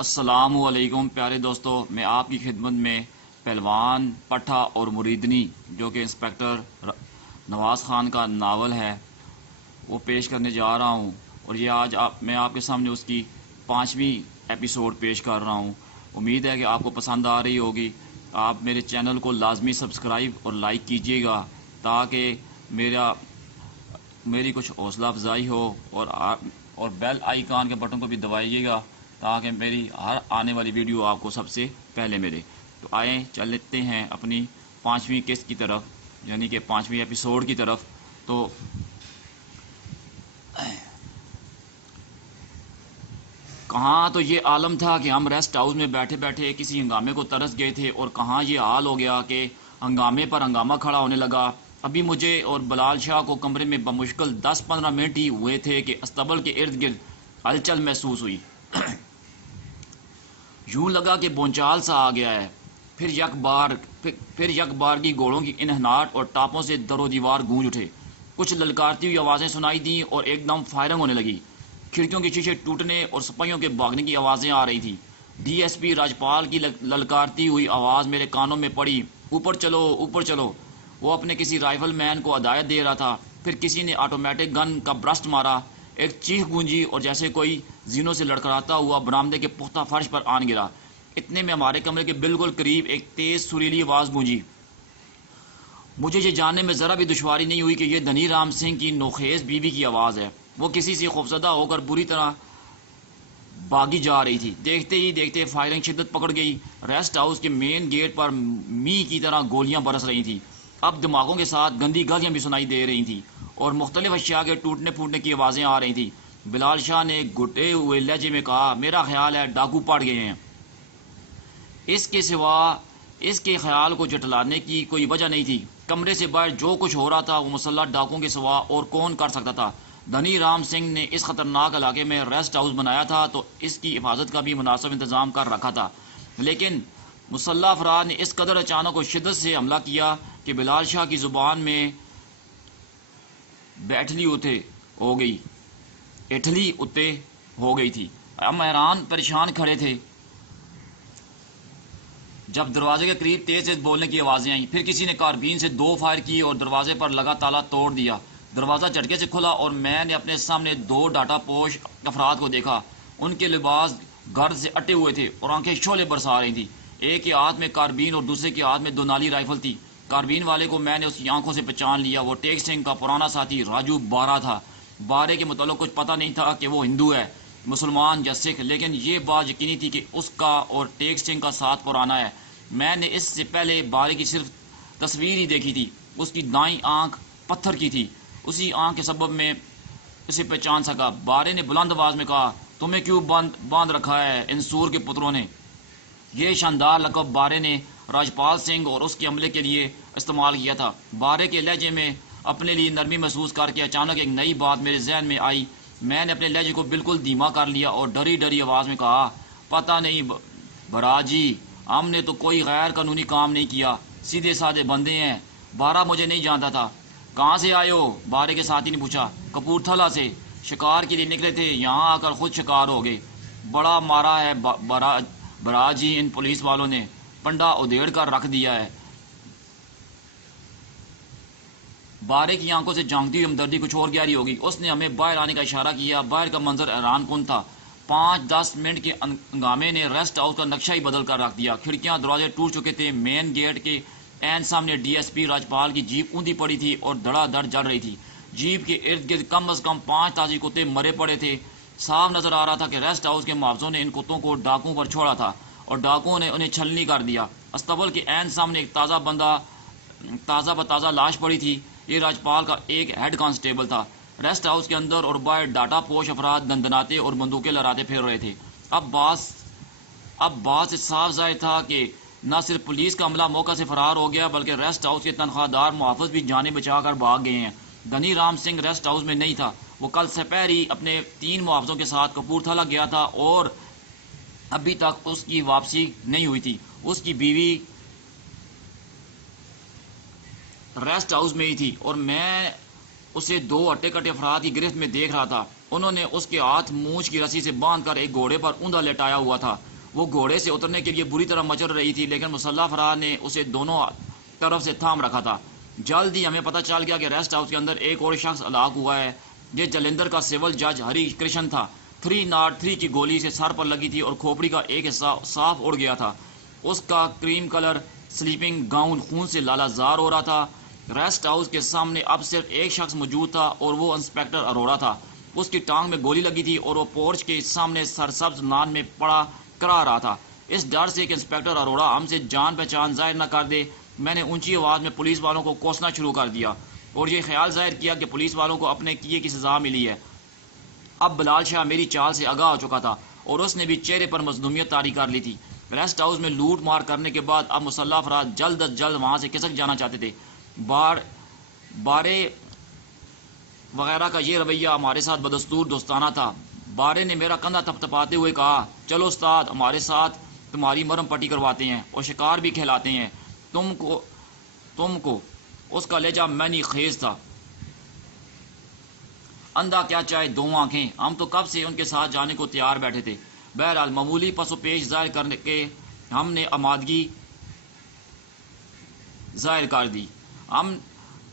السلام علیکم پیارے دوستو، میں آپ کی خدمت میں پہلوان پٹھا اور مریدنی جو کہ انسپیکٹر نواز خان کا ناول ہے وہ پیش کرنے جا رہا ہوں، اور یہ آج میں آپ کے سامنے اس کی 5ویں ایپیسوڈ پیش کر رہا ہوں۔ امید ہے کہ آپ کو پسند آ رہی ہوگی۔ آپ میرے چینل کو لازمی سبسکرائب اور لائک کیجیے گا تاکہ میری کچھ حوصلہ افزائی ہو، اور بیل آئیکن کے بٹن کو بھی دبائیے گا تاکہ میری ہر آنے والی ویڈیو آپ کو سب سے پہلے ملے۔ تو آئیں چلتے ہیں اپنی 5ویں قسط کی طرف، یعنی کہ 5ویں ایپیسوڈ کی طرف۔ تو کہاں تو یہ عالم تھا کہ ہم ریسٹ ہاؤس میں بیٹھے بیٹھے کسی ہنگامے کو ترس گئے تھے، اور کہاں یہ حال ہو گیا کہ ہنگامے پر ہنگامہ کھڑا ہونے لگا۔ ابھی مجھے اور بلال شاہ کو کمرے میں بمشکل 10-15 منٹ ہی ہوئے تھے کہ استبل کے ارد گرد ہلچل محسوس ہوئی۔ یوں لگا کہ بونچال سا آ گیا ہے۔ پھر یک بار کی گھوڑوں کی انہناٹ اور ٹاپوں سے در و دیوار گونج اٹھے۔ کچھ للکارتی ہوئی آوازیں سنائی دیں اور ایک دم فائرنگ ہونے لگی۔ کھڑکیوں کے شیشے ٹوٹنے اور سپاہیوں کے بھاگنے کی آوازیں آ رہی تھیں۔ ڈی ایس پی راجپال کی للکارتی ہوئی آواز میرے کانوں میں پڑی، اوپر چلو، اوپر چلو۔ وہ اپنے کسی رائفل مین کو ہدایت دے رہا تھا۔ پھر کسی نے آٹومیٹک گن کا برسٹ مارا، ایک چیخ گونجی اور جیسے کوئی زینوں سے لڑکھڑاتا ہوا برآمدے کے پختہ فرش پر آن گرا۔ اتنے میں ہمارے کمرے کے بالکل قریب ایک تیز سریلی آواز گونجی۔ مجھے یہ جاننے میں ذرا بھی دشواری نہیں ہوئی کہ یہ دھنی رام سنگھ کی نوخیز بیوی کی آواز ہے۔ وہ کسی سے خوفزدہ ہو کر بری طرح بھاگی جا رہی تھی۔ دیکھتے ہی دیکھتے فائرنگ شدت پکڑ گئی۔ ریسٹ ہاؤس کے مین گیٹ پر می کی طرح گولیاں برس رہی تھیں۔ اب دماغوں کے ساتھ گندی گالیاں بھی سنائی دے رہی تھیں، اور مختلف اشیاء کے ٹوٹنے پھوٹنے کی آوازیں آ رہی تھیں۔ بلال شاہ نے گھٹے ہوئے لہجے میں کہا، میرا خیال ہے ڈاکو پڑ گئے ہیں۔ اس کے سوا اس کے خیال کو جھٹلانے کی کوئی وجہ نہیں تھی۔ کمرے سے باہر جو کچھ ہو رہا تھا وہ مسلح ڈاکوں کے سوا اور کون کر سکتا تھا۔ دھنی رام سنگھ نے اس خطرناک علاقے میں ریسٹ ہاؤس بنایا تھا تو اس کی حفاظت کا بھی مناسب انتظام کر رکھا تھا، لیکن مسلح افراد نے اس قدر اچانک اور شدت سے حملہ کیا کہ بلال شاہ کی زبان میں ایٹھلی اتے ہو گئی تھی۔ ہم حیران پریشان کھڑے تھے جب دروازے کے قریب تیز تیز بولنے کی آوازیں آئیں۔ پھر کسی نے کاربین سے 2 فائر کی اور دروازے پر لگا تالا توڑ دیا۔ دروازہ جھٹکے سے کھلا اور میں نے اپنے سامنے 2 ڈاٹا پوش افراد کو دیکھا۔ ان کے لباس گرد سے اٹے ہوئے تھے اور آنکھیں شعلے برسا رہی تھیں۔ ایک کے ہاتھ میں کاربین اور دوسرے کے ہاتھ میں 2 نالی رائفل تھی۔ کاربین والے کو میں نے اس کی آنکھوں سے پہچان لیا۔ وہ ٹیک سنگھ کا پرانا ساتھی راجو بارہ تھا۔ بارے کے متعلق کچھ پتہ نہیں تھا کہ وہ ہندو ہے، مسلمان یا سکھ، لیکن یہ بات یقینی تھی کہ اس کا اور ٹیک سنگھ کا ساتھ پرانا ہے۔ میں نے اس سے پہلے بارے کی صرف تصویر ہی دیکھی تھی۔ اس کی دائیں آنکھ پتھر کی تھی۔ اسی آنکھ کے سبب میں اسے پہچان سکا۔ بارے نے بلند آواز میں کہا، تمہیں کیوں باندھ رکھا ہے ان سور کے پتروں نے؟ یہ شاندار لقب بارے نے راجپال سنگھ اور اس کے عملے کے لیے استعمال کیا تھا۔ بارے کے لہجے میں اپنے لیے نرمی محسوس کر کے اچانک ایک نئی بات میرے ذہن میں آئی۔ میں نے اپنے لہجے کو بالکل دھیما کر لیا اور ڈری ڈری آواز میں کہا، پتہ نہیں برا جی، ہم نے تو کوئی غیر قانونی کام نہیں کیا، سیدھے سادے بندے ہیں۔ بارہ مجھے نہیں جانتا تھا۔ کہاں سے آئے ہو؟ بارے کے ساتھی نے پوچھا۔ کپورتھلا سے، شکار کے لیے نکلے تھے، یہاں آ کر خود شکار ہو گئے۔ بڑا مارا ہے برا جی، ان پولیس والوں نے پنڈا ادھیڑ کر رکھ دیا ہے۔ بارے کی آنکھوں سے جھانکتی ہوئی ہمدردی کچھ اور گہری ہوگی۔ اس نے ہمیں باہر آنے کا اشارہ کیا۔ باہر کا منظر حیران کن تھا۔ 5-10 منٹ کے ہنگامے نے ریسٹ ہاؤس کا نقشہ ہی بدل کر رکھ دیا۔ کھڑکیاں، دروازے ٹوٹ چکے تھے۔ مین گیٹ کے عین سامنے ڈی ایس پی راجپال کی جیپ اوندھی پڑی تھی اور دھڑا دھڑ جل رہی تھی۔ جیپ کے ارد گرد کم از کم 5 تازی کتے مرے پڑے تھے۔ صاف نظر آ رہا تھا کہ ریسٹ ہاؤس کے محافظوں نے ان کتوں کو ڈاکوؤں پر چھوڑا تھا اور ڈاکوؤں نے انہیں چھلنی کر دیا۔ استبل کے عین سامنے ایک تازہ بتازہ لاش پڑی تھی۔ یہ راجپال کا ایک ہیڈ کانسٹیبل تھا۔ ریسٹ ہاؤس کے اندر اور باہر ڈاٹا پوش افراد دندناتے اور بندوقیں لہراتے پھر رہے تھے۔ اب بات سے صاف ظاہر تھا کہ نہ صرف پولیس کا عملہ موقع سے فرار ہو گیا بلکہ ریسٹ ہاؤس کے تنخواہ دار محافظ بھی جانیں بچا کر بھاگ گئے ہیں۔ دھنی رام سنگھ ریسٹ ہاؤس میں نہیں تھا۔ وہ کل سپہر ہی اپنے 3 محافظوں کے ساتھ کپورتھلا گیا تھا اور ابھی تک اس کی واپسی نہیں ہوئی تھی۔ اس کی بیوی ریسٹ ہاؤس میں ہی تھی اور میں اسے 2 ہٹے کٹے افراد کی گرفت میں دیکھ رہا تھا۔ انہوں نے اس کے ہاتھ مونچھ کی رسی سے باندھ کر ایک گھوڑے پر اوندا لٹایا ہوا تھا۔ وہ گھوڑے سے اترنے کے لیے بری طرح مچل رہی تھی، لیکن مسلح افراد نے اسے دونوں طرف سے تھام رکھا تھا۔ جلد ہی ہمیں پتہ چل گیا کہ ریسٹ ہاؤس کے اندر ایک اور شخص ہلاک ہوا ہے۔ یہ جلندر کا سول جج ہری کرشن تھا۔ 303 کی گولی سے سر پر لگی تھی اور کھوپڑی کا ایک حصہ صاف اڑ گیا تھا۔ اس کا کریم کلر سلیپنگ گاؤن خون سے لالازار ہو رہا تھا۔ ریسٹ ہاؤس کے سامنے اب صرف ایک شخص موجود تھا اور وہ انسپکٹر اروڑا تھا۔ اس کی ٹانگ میں گولی لگی تھی اور وہ پورچ کے سامنے سرسبز لان میں پڑا کرا رہا تھا۔ اس ڈر سے کہ انسپکٹر اروڑا ہم سے جان پہچان ظاہر نہ کر دے، میں نے اونچی آواز میں پولیس والوں کو کوسنا شروع کر دیا اور یہ خیال ظاہر کیا کہ پولیس والوں کو اپنے کیے کی سزا ملی ہے۔ اب بلال شاہ میری چال سے آگاہ ہو چکا تھا اور اس نے بھی چہرے پر مظلومیت طاری کر لی تھی۔ ریسٹ ہاؤس میں لوٹ مار کرنے کے بعد اب مسلح افراد جلد از جلد وہاں سے کھسک جانا چاہتے تھے۔ بارے وغیرہ کا یہ رویہ ہمارے ساتھ بدستور دوستانہ تھا۔ بارے نے میرا کندھا تھپتھپاتے ہوئے کہا، چلو استاد، ہمارے ساتھ تمہاری مرم پٹی کرواتے ہیں اور شکار بھی کھلاتے ہیں۔ تم کو اس کا لہجہ معنی خیز تھا۔ اندھا کیا چاہے دو آنکھیں، ہم تو کب سے ان کے ساتھ جانے کو تیار بیٹھے تھے۔ بہرحال معمولی پس و پیش ظاہر کرنے کے ہم نے آمادگی ظاہر کر دی۔ ہم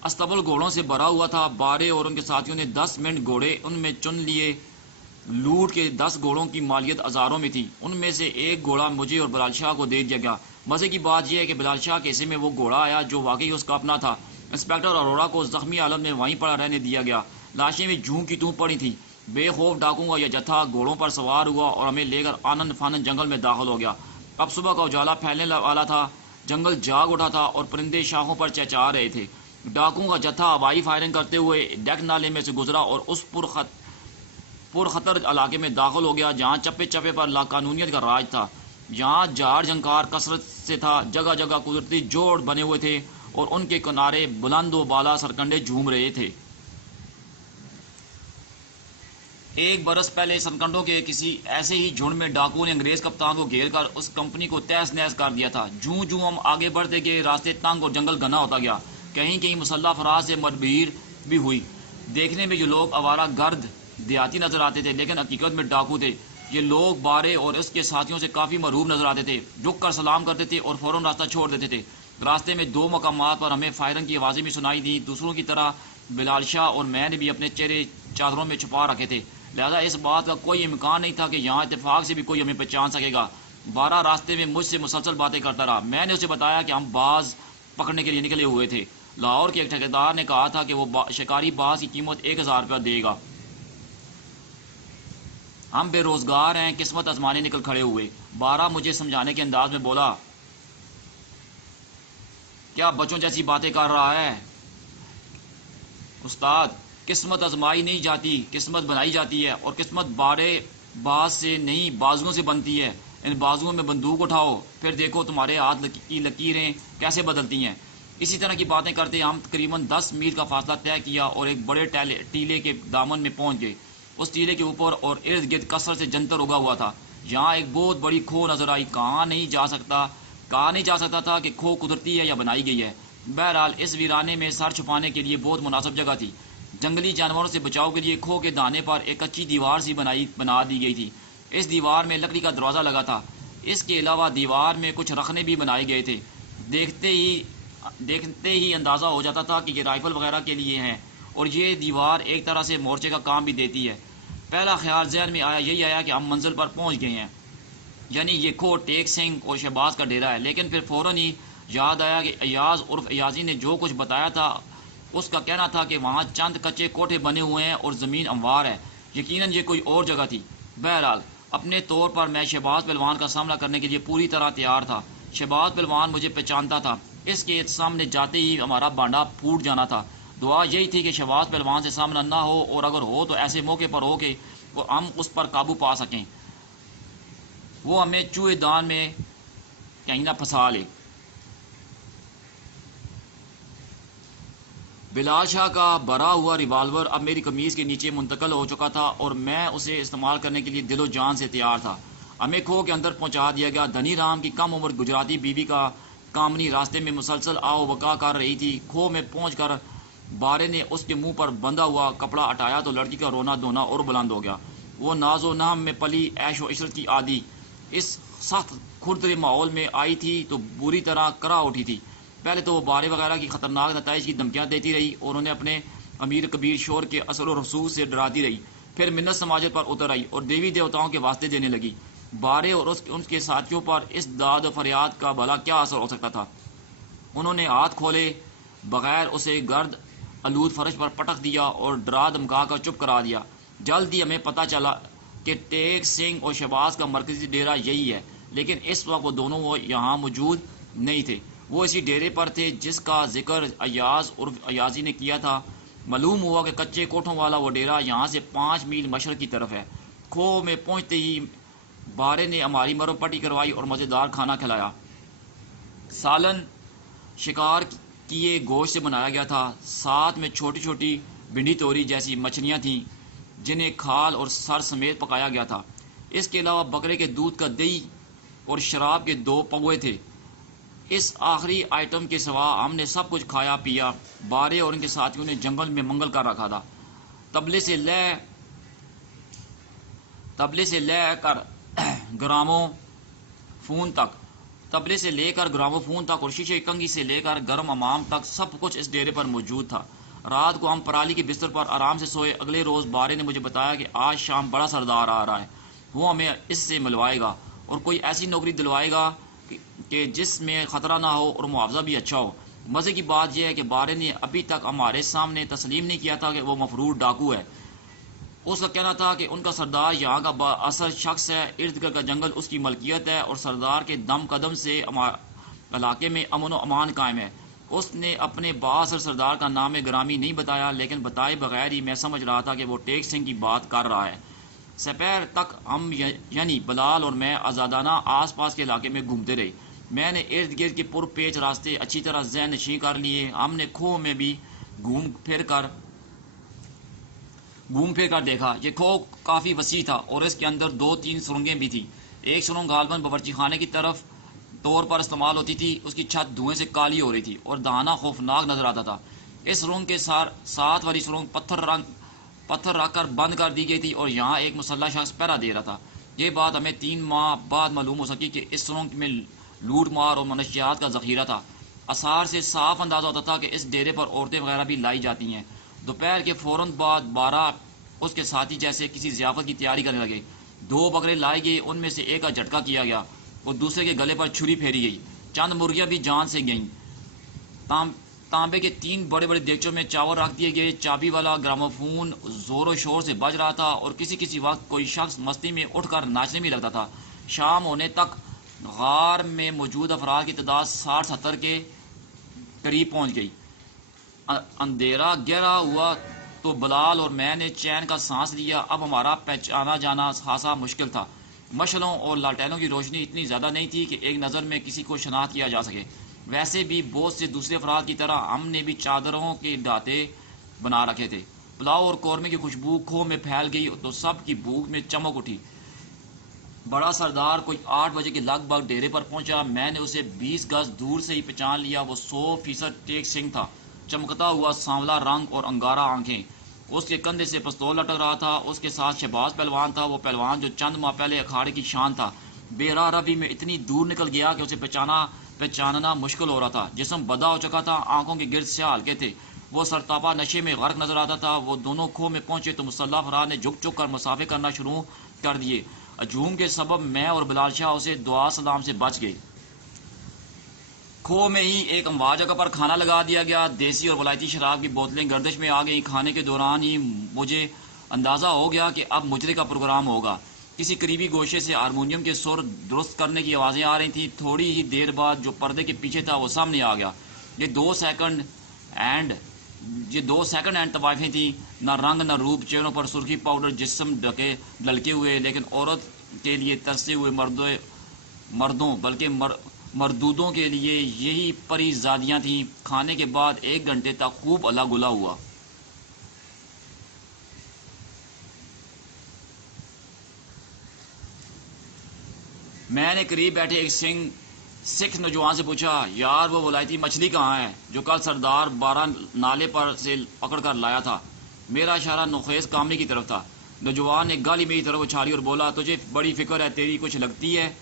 استبل گھوڑوں سے بھرا ہوا تھا۔ بارے اور ان کے ساتھیوں نے 10 منٹ گھوڑے ان میں چن لیے۔ لوٹ کے 10 گھوڑوں کی مالیت ہزاروں میں تھی۔ ان میں سے ایک گھوڑا مجھے اور بلال شاہ کو دے دیا گیا۔ مزے کی بات یہ ہے کہ بلال شاہ کے حصے میں وہ گھوڑا آیا جو واقعی اس کا اپنا تھا۔ انسپکٹر اروڑا کو زخمی حالت میں وہیں پڑا رہنے دیا گیا۔ لاشیں بھی جوں کی توں پڑی تھیں۔ بے خوف ڈاکوں کا یہ جتھا گھوڑوں پر سوار ہوا اور ہمیں لے کر آنند فانند جنگل میں داخل ہو گیا۔ اب صبح کا اجالا پھیلنے والا تھا۔ جنگل جاگ اٹھا تھا اور پرندے شاخوں پر چہچہا رہے تھے۔ ڈاکوں کا جتھا ہوائی فائرنگ کرتے ہوئے ڈیک نالے میں سے گزرا اور اس پرخطر علاقے میں داخل ہو گیا جہاں چپے چپے پر لاقانونیت کا راج تھا، جہاں جھاڑ جھنکار کثرت سے تھا، جگہ جگہ قدرتی جوڑ بنے ہوئے تھے اور ان کے کنارے بلند و بالا سرکنڈے جھوم رہے تھے۔ ایک برس پہلے سرکنڈوں کے کسی ایسے ہی جھنڈ میں ڈاکوؤں نے انگریز کپتان کو گھیر کر اس کمپنی کو تہس نہس کر دیا تھا۔ جوں جوں ہم آگے بڑھتے گئے راستے تنگ اور جنگل گھنا ہوتا گیا۔ کہیں کہیں مسلح افراد سے مربھیر بھی ہوئی۔ دیکھنے میں جو لوگ آوارہ گرد دیہاتی نظر آتے تھے لیکن حقیقت میں ڈاکو تھے۔ یہ لوگ بارے اور اس کے ساتھیوں سے کافی مرعوب نظر آتے تھے، جھک کر سلام کرتے تھے اور فوراً راستہ چھوڑ دیتے تھے۔ راستے میں 2 مقامات پر ہمیں فائرنگ کی آوازیں بھی سنائی دیں۔ دوسروں کی طرح بلال شاہ اور میں نے بھی اپنے چہرے چادروں میں چھپا رکھے تھے، لہذا اس بات کا کوئی امکان نہیں تھا کہ یہاں اتفاق سے بھی کوئی ہمیں پہچان سکے گا۔ بارہ راستے میں مجھ سے مسلسل باتیں کرتا رہا۔ میں نے اسے بتایا کہ ہم باز پکڑنے کے لیے نکلے ہوئے تھے۔ لاہور کے ایک ٹھیکیدار نے کہا تھا کہ وہ شکاری باز کی قیمت 1000 روپیہ دے گا۔ ہم بے روزگار ہیں، قسمت آزمانے نکل کھڑے ہوئے۔ بارہ مجھے سمجھانے کے انداز میں بولا، کیا بچوں جیسی باتیں کر رہا ہے؟ استاد، قسمت آزمائی نہیں جاتی، قسمت بنائی جاتی ہے، اور قسمت بارے باز سے نہیں بازوؤں سے بنتی ہے۔ ان بازوؤں میں بندوق اٹھاؤ، پھر دیکھو تمہارے ہاتھ کی لکیریں کیسے بدلتی ہیں۔ اسی طرح کی باتیں کرتے ہم تقریباً 10 میل کا فاصلہ طے کیا اور ایک بڑے ٹیلے کے دامن میں پہنچ گئے۔ اس ٹیلے کے اوپر اور ارد گرد کثرت سے جنتر اگا ہوا تھا۔ یہاں ایک بہت بڑی کھو نظر آئی۔ کہا نہیں جا سکتا تھا کہ کھو قدرتی ہے یا بنائی گئی ہے۔ بہرحال اس ویرانے میں سر چھپانے کے لیے بہت مناسب جگہ تھی۔ جنگلی جانوروں سے بچاؤ کے لیے کھو کے دانے پر ایک کچی دیوار سی بنا دی گئی تھی۔ اس دیوار میں لکڑی کا دروازہ لگا تھا۔ اس کے علاوہ دیوار میں کچھ رخنے بھی بنائے گئے تھے۔ دیکھتے ہی اندازہ ہو جاتا تھا کہ یہ رائفل وغیرہ کے لیے ہیں، اور یہ دیوار ایک طرح سے مورچے کا کام بھی دیتی ہے۔ پہلا خیال ذہن میں یہی آیا کہ ہم منزل پر پہنچ گئے ہیں، یعنی یہ کھو ٹیک سنگھ اور شہباز کا ڈیرا ہے۔ لیکن پھر فوراً ہی یاد آیا کہ ایاز عرف ایازی نے جو کچھ بتایا تھا، اس کا کہنا تھا کہ وہاں چند کچے کوٹھے بنے ہوئے ہیں اور زمین ہموار ہے۔ یقیناً یہ کوئی اور جگہ تھی۔ بہرحال اپنے طور پر میں شہباز پہلوان کا سامنا کرنے کے لیے پوری طرح تیار تھا۔ شہباز پہلوان مجھے پہچانتا تھا۔ اس کے سامنے جاتے ہی ہمارا بانڈا پھوٹ جانا تھا۔ دعا یہی تھی کہ شہباز پہلوان سے سامنا نہ ہو، اور اگر ہو تو ایسے موقع پر ہو کہ ہم اس پر قابو پا سکیں، وہ ہمیں چوہے دان میں کہیں نہ پھنسا لے۔ بلال شاہ کا بھرا ہوا ریوالور اب میری قمیض کے نیچے منتقل ہو چکا تھا اور میں اسے استعمال کرنے کے لیے دل و جان سے تیار تھا۔ ہمیں کھو کے اندر پہنچا دیا گیا۔ دھنی رام کی کم عمر گجراتی بیوی کا کامنی راستے میں مسلسل آو بکا کر رہی تھی۔ کھو میں پہنچ کر بارے نے اس کے منہ پر بندھا ہوا کپڑا ہٹایا تو لڑکی کا رونا دھونا اور بلند ہو گیا۔ وہ ناز و نہم میں پلی عیش و عشرت کی عادی اس سخت کھردرے ماحول میں آئی تھی تو بری طرح کرا اٹھی تھی۔ پہلے تو وہ بارے وغیرہ کی خطرناک نتائج کی دھمکیاں دیتی رہی اور انہیں اپنے امیر کبیر شور کے اثر و رسوخ سے ڈراتی رہی، پھر منت سماجت پر اتر آئی اور دیوی دیوتاؤں کے واسطے دینے لگی۔ بارے اور ان کے ساتھیوں پر اس داد و فریاد کا بھلا کیا اثر ہو سکتا تھا؟ انہوں نے ہاتھ کھولے بغیر اسے گرد آلود فرش پر پٹک دیا اور ڈرا دھمکا کر چپ کرا دیا۔ جلد ہی ہمیں پتہ چلا کہ ٹیک سنگھ اور شہباز کا مرکزی ڈیرا یہی ہے، لیکن اس وقت وہ دونوں یہاں موجود نہیں تھے۔ وہ اسی ڈیرے پر تھے جس کا ذکر ایاز عرف ایازی نے کیا تھا۔ معلوم ہوا کہ کچے کوٹھوں والا وہ ڈیرا یہاں سے 5 میل مشرق کی طرف ہے۔ کھو میں پہنچتے ہی بارے نے ہماری مرو پٹی کروائی اور مزیدار کھانا کھلایا۔ سالن شکار کیے گوشت سے بنایا گیا تھا، ساتھ میں چھوٹی چھوٹی بھنڈی توری جیسی مچھلیاں تھیں جنہیں کھال اور سر سمیت پکایا گیا تھا۔ اس کے علاوہ بکرے کے دودھ کا دہی اور شراب کے 2 پگوے تھے۔ اس آخری آئٹم کے سوا ہم نے سب کچھ کھایا پیا۔ بارے اور ان کے ساتھیوں نے جنگل میں منگل کر رکھا تھا۔ تبلے سے لے کر گرامو فون تک اور شیشے کنگھی سے لے کر گرم امام تک سب کچھ اس ڈیرے پر موجود تھا۔ رات کو ہم پرالی کے بستر پر آرام سے سوئے۔ اگلے روز بارے نے مجھے بتایا کہ آج شام بڑا سردار آ رہا ہے، وہ ہمیں اس سے ملوائے گا اور کوئی ایسی نوکری دلوائے گا کہ جس میں خطرہ نہ ہو اور معاوضہ بھی اچھا ہو۔ مزے کی بات یہ ہے کہ بارے نے ابھی تک ہمارے سامنے تسلیم نہیں کیا تھا کہ وہ مفرور ڈاکو ہے۔ اس کا کہنا تھا کہ ان کا سردار یہاں کا با اثر شخص ہے، ارد گرد کا جنگل اس کی ملکیت ہے اور سردار کے دم قدم سے علاقے میں امن و امان قائم ہے۔ اس نے اپنے با اثر سردار کا نام گرامی نہیں بتایا، لیکن بتائے بغیر ہی میں سمجھ رہا تھا کہ وہ ٹیک سنگھ کی بات کر رہا ہے۔ سپہر تک ہم یعنی بلال اور میں آزادانہ آس پاس کے علاقے میں گھومتے رہے۔ میں نے ارد گرد کے پر پیچ راستے اچھی طرح ذہن نشین کر لیے۔ ہم نے کھو میں بھی گھوم پھر کر دیکھا۔ یہ کھو کافی وسیع تھا اور اس کے اندر 2-3 سرنگیں بھی تھیں۔ ایک سرنگ غالباً باورچی خانے کی طور پر استعمال ہوتی تھی۔ اس کی چھت دھوئیں سے کالی ہو رہی تھی اور دہانہ خوفناک نظر آتا تھا۔ اس سرنگ کے ساتھ والی سرنگ پتھر رکھ کر بند کر دی گئی تھی اور یہاں ایک مسلح شخص پہرا دے رہا تھا۔ یہ بات ہمیں 3 ماہ بعد معلوم ہو سکی کہ اس سرنگ میں لوٹ مار اور منشیات کا ذخیرہ تھا۔ آثار سے صاف اندازہ ہوتا تھا کہ اس ڈیرے پر عورتیں وغیرہ بھی لائی جاتی ہیں۔ دوپہر کے فوراً بعد بارہ اس کے ساتھی جیسے کسی ضیافت کی تیاری کرنے لگے۔ 2 بکرے لائے گئے، ان میں سے ایک کا جھٹکا کیا گیا اور دوسرے کے گلے پر چھری پھیری گئی۔ چند مرغیاں بھی جان سے گئیں۔ تانبے کے 3 بڑے بڑے دیگچوں میں چاول رکھ دیے گئے۔ چابی والا گراموفون زور و شور سے بج رہا تھا اور کسی وقت کوئی شخص مستی میں اٹھ کر ناچنے بھی لگتا تھا۔ شام ہونے تک غار میں موجود افراد کی تعداد 60-70 کے قریب پہنچ گئی۔ اندھیرا گہرا ہوا تو بلال اور میں نے چین کا سانس لیا۔ اب ہمارا پہچانا جانا خاصا مشکل تھا۔ مشعلوں اور لالٹینوں کی روشنی اتنی زیادہ نہیں تھی کہ ایک نظر میں کسی کو شناخت کیا جا سکے۔ ویسے بھی بہت سے دوسرے افراد کی طرح ہم نے بھی چادروں کے ڈھاتے بنا رکھے تھے۔ پلاؤ اور قورمے کی خوشبو کھو میں پھیل گئی تو سب کی بھوک میں چمک اٹھی۔ بڑا سردار کوئی 8 بجے کے لگ بھگ ڈیرے پر پہنچا۔ میں نے اسے 20 گز دور سے ہی پہچان لیا۔ وہ 100% ٹیک سنگھ تھا۔ چمکتا ہوا سانولا رنگ اور انگارہ آنکھیں۔ اس کے کندھے سے پستول لٹک رہا تھا۔ اس کے ساتھ شہباز پہلوان تھا، وہ پہلوان جو چند ماہ پہلے اکھاڑے کی شان تھا۔ بے راہ روی میں اتنی دور نکل گیا کہ اسے پہچاننا مشکل ہو رہا تھا۔ جسم بدا ہو چکا تھا، آنکھوں کے گرد سیاہ حلقے تھے۔ وہ سرتاپا نشے میں غرق نظر آتا تھا۔ وہ دونوں کھو میں پہنچے تو مسلح افراد نے جھک کر مسافے کرنا شروع کر دیے۔ ہجوم کے سبب میں اور بلال شاہ اسے دعا سلام سے بچ گئے۔ کھو میں ہی ایک اموا جگہ پر کھانا لگا دیا گیا۔ دیسی اور ولایتی شراب کی بوتلیں گردش میں آ گئیں۔ کھانے کے دوران ہی مجھے اندازہ ہو گیا کہ اب مجرے کا پروگرام ہوگا۔ کسی قریبی گوشے سے ہارمونیم کے سر درست کرنے کی آوازیں آ رہی تھیں۔ تھوڑی ہی دیر بعد جو پردے کے پیچھے تھا وہ سامنے آ گیا۔ یہ دو سیکنڈ ہینڈ طوائفیں تھیں، نہ رنگ نہ روپ، چہروں پر سرخی پاؤڈر، جسم ڈھلکے ہوئے، لیکن عورت کے لیے ترسے ہوئے مردوں بلکہ مردودوں کے لیے یہی پری زادیاں تھیں۔ کھانے کے بعد 1 گھنٹے تک خوب ہلا گلا ہوا۔ میں نے قریب بیٹھے ایک سکھ نوجوان سے پوچھا، یار وہ ولایتی مچھلی کہاں ہے جو کل سردار 12 نالے پر سے پکڑ کر لایا تھا؟ میرا اشارہ نوخیز کاملی کی طرف تھا۔ نوجوان نے گالی میری طرف اچھالی اور بولا تجھے بڑی فکر ہے، تیری کچھ لگتی ہے؟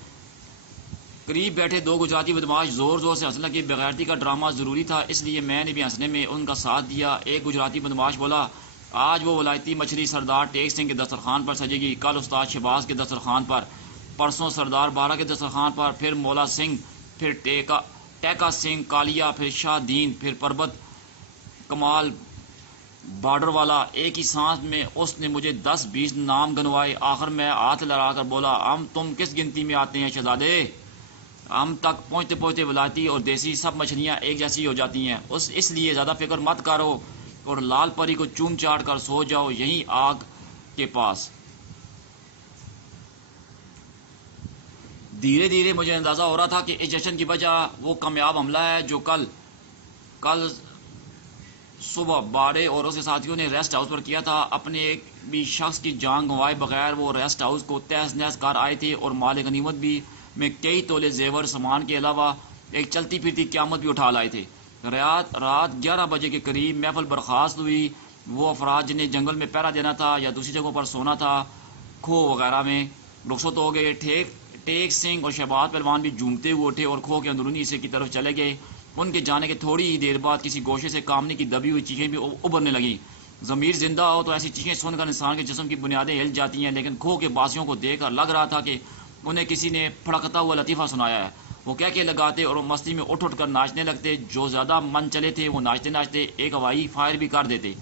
قریب بیٹھے دو گجراتی بدماش زور زور سے ہنسنے لگے۔ بغیرتی کا ڈرامہ ضروری تھا اس لیے میں نے بھی ہنسنے میں ان کا ساتھ دیا۔ ایک گجراتی بدماش بولا آج وہ ولایتی مچھلی سردار ٹیک سنگھ کے دسترخوان پر سجے گی، کل استاد شہباز کے دسترخوان پر، پرسوں سردار بارہ کے دسترخوان پر، پھر مولا سنگھ، پھر ٹیکا سنگھ کالیا، پھر شاہ دین، پھر پربت کمال بارڈر والا۔ ایک ہی سانس میں اس نے مجھے 10-20 نام گنوائے۔ آخر میں ہاتھ لڑا کر بولا تم کس گنتی میں آتے ہیں شہزادے؟ ہم تک پہنچتے پہنچتے ولایتی اور دیسی سب مچھلیاں ایک جیسی ہو جاتی ہیں، اس لیے زیادہ فکر مت کرو اور لال پری کو چوم چاٹ کر سو جاؤ یہیں آگ کے پاس۔ دھیرے دھیرے مجھے اندازہ ہو رہا تھا کہ اس جشن کی وجہ وہ کامیاب حملہ ہے جو کل صبح باڑے اور اس کے ساتھیوں نے ریسٹ ہاؤس پر کیا تھا۔ اپنے ایک بھی شخص کی جان گنوائے بغیر وہ ریسٹ ہاؤس کو تہس نہس کر آئے تھے اور مال غنیمت بھی میں کئی تولے زیور سامان کے علاوہ ایک چلتی پھرتی قیامت بھی اٹھا لائے تھے۔ رات 11 بجے کے قریب محفل برخاست ہوئی۔ وہ افراد جنہیں جنگل میں پہرا دینا تھا یا دوسری جگہوں پر سونا تھا، کھو وغیرہ میں، رخصت ہو گئے۔ ٹیک سنگھ اور شہباز پہلوان بھی جھومتے ہوئے اٹھے اور کھو کے اندرونی حصے کی طرف چلے گئے۔ ان کے جانے کے تھوڑی ہی دیر بعد کسی گوشے سے کامنی کی دبی ہوئی چیخیں بھی ابھرنے لگیں۔ ضمیر زندہ ہو تو ایسی چیخیں سن کر انسان کے جسم کی بنیادیں ہل جاتی ہیں، لیکن کھو کے باسیوں کو دیکھ کر لگ رہا تھا کہ انہیں کسی نے پھڑکتا ہوا لطیفہ سنایا ہے۔ وہ کہہ کے لگاتے اور مستی میں اٹھ کر ناچنے لگتے۔ جو زیادہ من چلے تھے وہ ناچتے ناچتے ایک ہوائی فائر بھی کر دیتے۔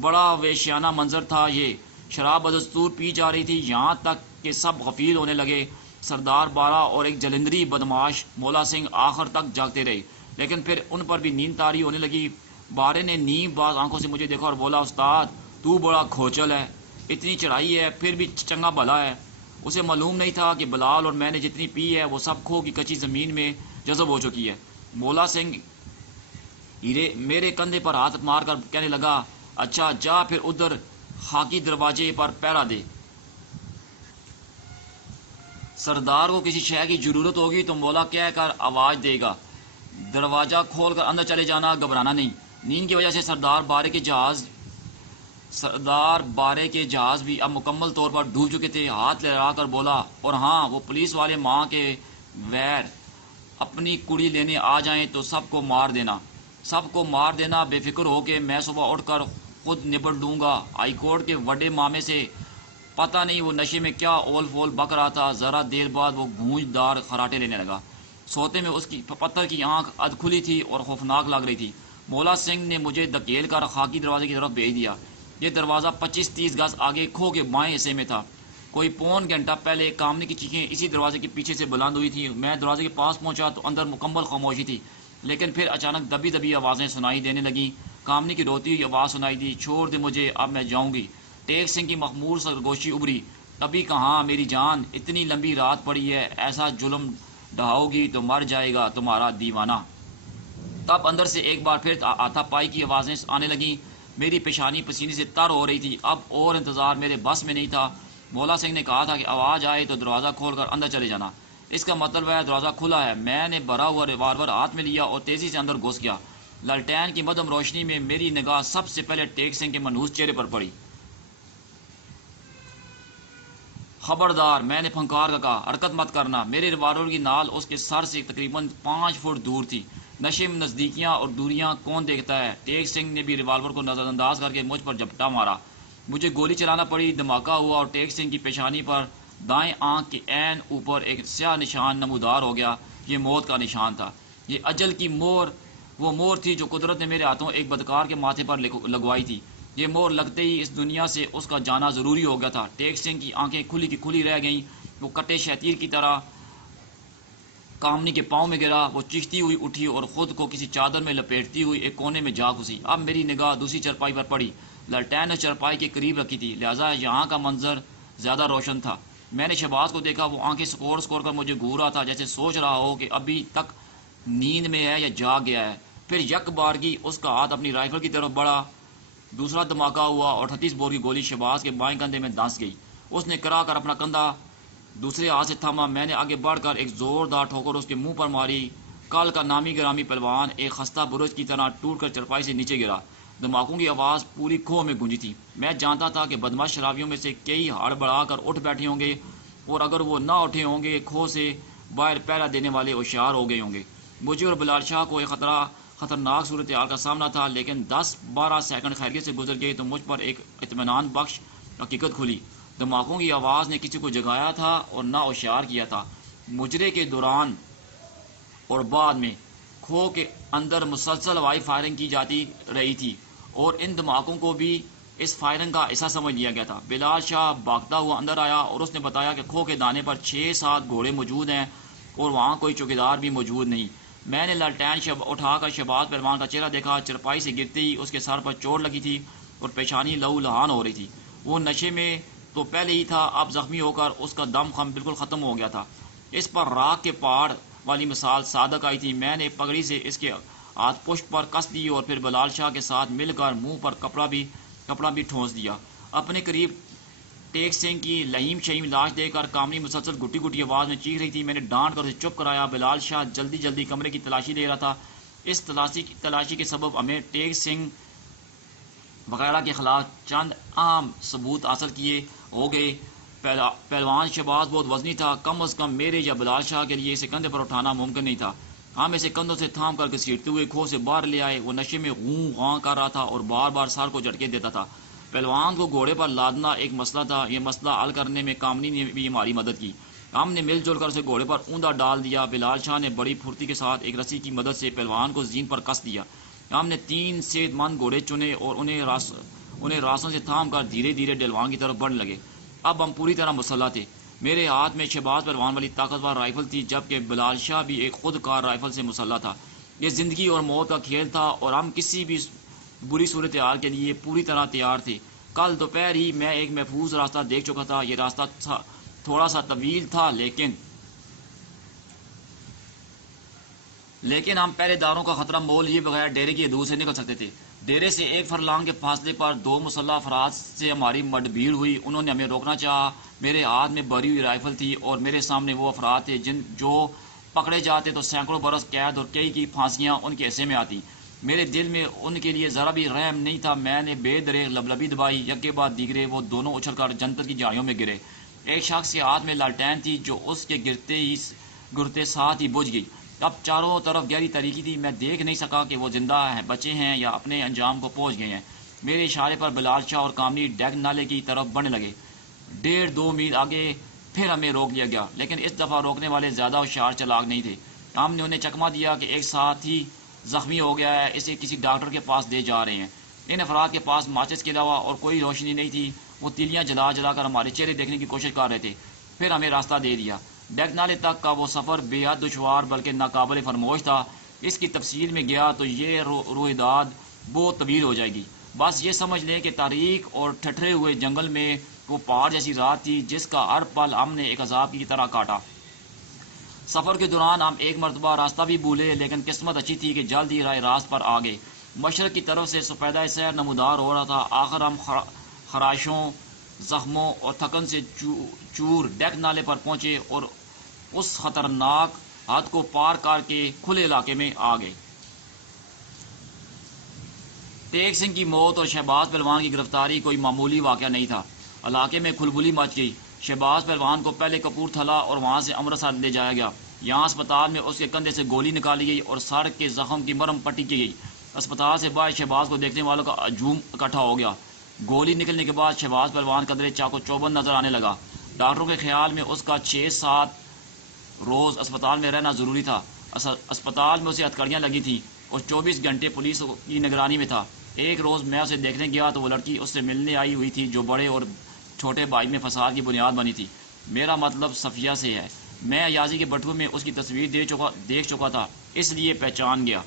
بڑا وحشیانہ منظر تھا یہ۔ شراب بدستور پی جا رہی تھی، یہاں تک کہ سب غفیر ہونے لگے۔ سردار بارہ اور ایک جلندری بدماش مولا سنگھ آخر تک جاگتے رہے، لیکن پھر ان پر بھی نیند طاری ہونے لگی۔ بارے نے نیم باز آنکھوں سے مجھے دیکھا اور بولا استاد تو بڑا کھوچل ہے، اتنی چڑھائی ہے پھر بھی چنگا بھلا ہے۔ اسے معلوم نہیں تھا کہ بلال اور میں نے جتنی پی ہے وہ سب کھو کی کچی زمین میں جذب ہو چکی ہے۔ مولا سنگھ میرے کندھے پر ہاتھ مار کر کہنے لگا اچھا جا پھر ادھر خاکی دروازے پر پہرا دے، سردار کو کسی شے کی ضرورت ہوگی تو مولا کہہ کر آواز دے گا، دروازہ کھول کر اندر چلے جانا، گھبرانا نہیں۔ نیند کی وجہ سے سردار بارے کے جہاز بھی اب مکمل طور پر ڈوب چکے تھے۔ ہاتھ لہرا کر بولا اور ہاں وہ پولیس والے ماں کے ویر اپنی کڑی لینے آ جائیں تو سب کو مار دینا، بے فکر ہو کے میں صبح اٹھ کر خود نبڑ لوں گا۔ ہائی کورٹ کے وڈے مامے سے پتہ نہیں وہ نشے میں کیا اول فول بک رہا تھا۔ ذرا دیر بعد وہ گونج دار خراٹے لینے لگا۔ سوتے میں اس کی پتھر کی آنکھ ادھ کھلی تھی اور خوفناک لگ رہی تھی۔ مولا سنگھ نے مجھے دھکیل کر خاکی دروازے کی طرف بھیج دیا۔ یہ دروازہ 25-30 گز آگے کھو کے بائیں حصے میں تھا۔ کوئی پون گھنٹہ پہلے کامنی کی چیخیں اسی دروازے کے پیچھے سے بلند ہوئی تھیں۔ میں دروازے کے پاس پہنچا تو اندر مکمل خاموشی تھی، لیکن پھر اچانک دبی دبی آوازیں سنائی دینے لگیں۔ کامنی کی روتی ہوئی آواز سنائی دی، چھوڑ دے مجھے، اب میں جاؤں گی۔ ٹیک سنگھ کی مخمور سرگوشی ابھری، ابھی کہاں میری جان، اتنی لمبی رات پڑی ہے، ایسا ظلم ڈھاؤ گی تو مر جائے گا تمہارا دیوانہ۔ تب اندر سے ایک بار پھر ہاتھا پائی کی آوازیں آنے لگیں۔ میری پیشانی پسینے سے تر ہو رہی تھی۔ اب اور انتظار میرے بس میں نہیں تھا۔ مولا سنگھ نے کہا تھا کہ آواز آئے تو دروازہ کھول کر اندر چلے جانا۔ اس کا مطلب ہے دروازہ کھلا ہے۔ میں نے بھرا ہوا ریوالور ہاتھ میں لیا اور تیزی سے اندر گھس گیا۔ لالٹین کی مدھم روشنی میں میری نگاہ سب سے پہلے ٹیک سنگھ کے منحوس چہرے پر پڑی۔ خبردار، میں نے پھنکار کا کہا، حرکت مت کرنا۔ میرے ریوالور کی نال اس کے سر سے تقریباً 5 فٹ دور تھی۔ نشے میں نزدیکیاں اور دوریاں کون دیکھتا ہے۔ ٹیک سنگھ نے بھی ریوالور کو نظر انداز کر کے مجھ پر جھپٹا مارا۔ مجھے گولی چلانا پڑی، دھماکہ ہوا اور ٹیک سنگھ کی پیشانی پر دائیں آنکھ کے عین اوپر ایک سیاہ نشان نمودار ہو گیا۔ یہ موت کا نشان تھا۔ یہ اجل کی مہر، وہ مہر تھی جو قدرت نے میرے ہاتھوں ایک بدکار کے ماتھے پر لگوائی تھی۔ یہ مہر لگتے ہی اس دنیا سے اس کا جانا ضروری ہو گیا تھا۔ ٹیک سنگھ کی آنکھیں کھلی کی کھلی رہ گئیں۔ وہ کٹے شیطیر کی طرح کامنی کے پاؤں میں گرا۔ وہ چیختی ہوئی اٹھی اور خود کو کسی چادر میں لپیٹتی ہوئی ایک کونے میں جا گھسی۔ اب میری نگاہ دوسری چرپائی پر پڑی۔ لالٹین نے چرپائی کے قریب رکھی تھی، لہذا یہاں کا منظر زیادہ روشن تھا۔ میں نے شہباز کو دیکھا، وہ آنکھیں سکور کر مجھے گھور رہا تھا، جیسے سوچ رہا ہو کہ ابھی تک نیند میں ہے یا جاگ گیا ہے۔ پھر یک بارگی اس کا ہاتھ اپنی رائفل کی طرف بڑھا۔ دوسرا دھماکہ ہوا اور 38 بور کی گولی شہباز کے بائیں کندھے میں دھنس گئی۔ اس نے کرا کر اپنا کندھا دوسرے ہاتھ سے تھاما۔ میں نے آگے بڑھ کر ایک زوردار ٹھوکر اس کے منہ پر ماری۔ کل کا نامی گرامی پہلوان ایک خستہ برج کی طرح ٹوٹ کر چرپائی سے نیچے گرا۔ دھماکوں کی آواز پوری کھو میں گونجی تھی۔ میں جانتا تھا کہ بدمعاش شرابیوں میں سے کئی ہڑبڑا کر اٹھ بیٹھے ہوں گے، اور اگر وہ نہ اٹھے ہوں گے کھو سے باہر پہرا دینے والے ہوشیار ہو گئے ہوں گے۔ مجھے اور بلال شاہ کو ایک خطرناک صورتحال کا سامنا تھا، لیکن 10-12 سیکنڈ خیریت سے گزر گئے تو مجھ پر ایک اطمینان بخش حقیقت کھلی۔ دھماکوں کی آواز نے کسی کو جگایا تھا اور نہ ہوشیار کیا تھا۔ مجرے کے دوران اور بعد میں کھو کے اندر مسلسل ہوائی فائرنگ کی جاتی رہی تھی، اور ان دھماکوں کو بھی اس فائرنگ کا حصہ سمجھ لیا گیا تھا۔ بلال شاہ بھاگتا ہوا اندر آیا اور اس نے بتایا کہ کھو کے دانے پر 6-7 گھوڑے موجود ہیں اور وہاں کوئی چوکیدار بھی موجود نہیں۔ میں نے لالٹین اٹھا کر شہباز پہلوان کا چہرہ دیکھا۔ چرپائی سے گرتے ہی اس کے سر پر چوٹ لگی تھی اور پیشانی لہو لہان ہو رہی تھی۔ وہ نشے میں تو پہلے ہی تھا، اب زخمی ہو کر اس کا دم بالکل ختم ہو گیا تھا۔ اس پر راکھ کے پہاڑ والی مثال صادق آئی تھی۔ میں نے پگڑی سے اس کے ہاتھ پشت پر کس دی اور پھر بلال شاہ کے ساتھ مل کر منہ پر کپڑا بھی ٹھونس دیا۔ اپنے قریب ٹیک سنگھ کی لہیم شہیم لاش دیکھ کر کامنی مسلسل گھٹی گھٹی آواز میں چیخ رہی تھی۔ میں نے ڈانٹ کر اسے چپ کرایا۔ بلال شاہ جلدی جلدی کمرے کی تلاشی لے رہا تھا۔ اس تلاشی کے سبب ہمیں ٹیک سنگھ وغیرہ کے خلاف چند اہم ثبوت حاصل کیے ہو گئے۔ پہلوان شہباز بہت وزنی تھا، کم از کم میرے یا بلال شاہ کے لیے اسے کندھے پر اٹھانا ممکن نہیں تھا۔ ہم اسے کندھوں سے تھام کر گھسیٹتے ہوئے کھو سے باہر لے آئے۔ وہ نشے میں غوں غاں کر رہا تھا اور بار بار سر کو جھٹکے دیتا تھا۔ پہلوان کو گھوڑے پر لادنا ایک مسئلہ تھا۔ یہ مسئلہ حل کرنے میں کامنی نے بھی ہماری مدد کی۔ ہم نے مل جل کر اسے گھوڑے پر اوندا ڈال دیا۔ بلال شاہ نے بڑی پھرتی کے ساتھ ایک رسی کی مدد سے پہلوان کو زین پر کس دیا۔ ہم نے 3 صحت مند گھوڑے چنے اور انہیں راسوں سے تھام کر دھیرے دھیرے ڈلوان کی طرف بڑھنے لگے۔ اب ہم پوری طرح مسلح تھے۔ میرے ہاتھ میں شہباز پہلوان والی طاقتور رائفل تھی، جبکہ بلال شاہ بھی ایک خود کار رائفل سے مسلح تھا۔ یہ زندگی اور موت کا کھیل تھا اور ہم کسی بھی بری صورتحال کے لیے پوری طرح تیار تھے۔ کل دوپہر ہی میں ایک محفوظ راستہ دیکھ چکا تھا۔ یہ راستہ تھوڑا سا طویل تھا، لیکن ہم پہرے داروں کا خطرہ مول لیے بغیر ڈیرے کی حدود سے نکل سکتے تھے۔ ڈیرے سے 1 فرلانگ کے فاصلے پر 2 مسلح افراد سے ہماری مڈ بھیڑ ہوئی۔ انہوں نے ہمیں روکنا چاہا۔ میرے ہاتھ میں بھری ہوئی رائفل تھی اور میرے سامنے وہ افراد تھے جو پکڑے جاتے تو سینکڑوں برس قید اور کئی کی پھانسیاں ان کے حصے میں آتی۔ میرے دل میں ان کے لیے ذرا بھی رحم نہیں تھا۔ میں نے بے دریغ لبلبی دبائی، یک کے بعد دیگرے وہ دونوں اچھل کر جنت کی جھاڑیوں میں گرے۔ ایک شخص کے ہاتھ میں لالٹین تھی جو اس کے گرتے ساتھ ہی بجھ گئی۔ اب چاروں طرف گہری تاریکی تھی۔ میں دیکھ نہیں سکا کہ وہ زندہ بچے ہیں یا اپنے انجام کو پہنچ گئے ہیں۔ میرے اشارے پر بلال شاہ اور کامنی ڈیگ نالے کی طرف بڑھنے لگے۔ 1.5-2 میل آگے پھر ہمیں روک لیا گیا، لیکن اس دفعہ روکنے والے زیادہ ہوشیار چلاک نہیں تھے۔ ہم نے انہیں چکمہ دیا کہ ایک ساتھی زخمی ہو گیا ہے، اسے کسی ڈاکٹر کے پاس لے جا رہے ہیں۔ ان افراد کے پاس ماچس کے علاوہ اور کوئی روشنی نہیں تھی۔ وہ تیلیاں جلا جلا کر ہمارے چہرے دیکھنے کی کوشش کر رہے تھے۔ پھر ہمیں راستہ دے دیا۔ ڈیگ نالے تک کا وہ سفر بے حد دشوار بلکہ ناقابل فرموش تھا۔ اس کی تفصیل میں گیا تو یہ رویداد بہت طویل ہو جائے گی۔ بس یہ سمجھ لیں کہ تاریک اور ٹھٹرے ہوئے جنگل میں وہ پہاڑ جیسی رات تھی جس کا ہر پل ہم نے ایک عذاب کی طرح کاٹا۔ سفر کے دوران ہم ایک مرتبہ راستہ بھی بھولے، لیکن قسمت اچھی تھی کہ جلد ہی راہ راست پر آ گئے۔ مشرق کی طرف سے سفیدہ سحر نمودار ہو رہا تھا۔ آخر ہم خراشوں، زخموں اور تھکن سے چور ڈیگ نالے پر پہنچے اور اس خطرناک حد کو پار کر کے کھلے علاقے میں آ گئے۔ ٹیک سنگھ کی موت اور شہباز پہلوان کی گرفتاری کوئی معمولی واقعہ نہیں تھا۔ علاقے میں کھلبلی مچ گئی۔ شہباز پہلوان کو پہلے کپورتھلا اور وہاں سے امرتسر لے جایا گیا۔ یہاں اسپتال میں اس کے کندھے سے گولی نکالی گئی اور سر کے زخم کی مرہم پٹی کی گئی۔ اسپتال سے باہر شہباز کو دیکھنے والوں کا ہجوم اکٹھا ہو گیا۔ گولی نکلنے کے بعد شہباز پہلوان قدرے چاق و چوبند نظر آنے لگا۔ ڈاکٹروں کے خیال میں اس کا 6-7 روز اسپتال میں رہنا ضروری تھا۔ اسپتال میں اسے ہتھکڑیاں لگی تھیں اور 24 گھنٹے پولیس کی نگرانی میں تھا۔ ایک روز میں اسے دیکھنے گیا تو وہ لڑکی اس سے ملنے آئی ہوئی تھی جو بڑے اور چھوٹے بھائی میں فساد کی بنیاد بنی تھی۔ میرا مطلب صفیہ سے ہے۔ میں ایازی کے بٹوے میں اس کی تصویر دیکھ چکا تھا، اس لیے پہچان گیا۔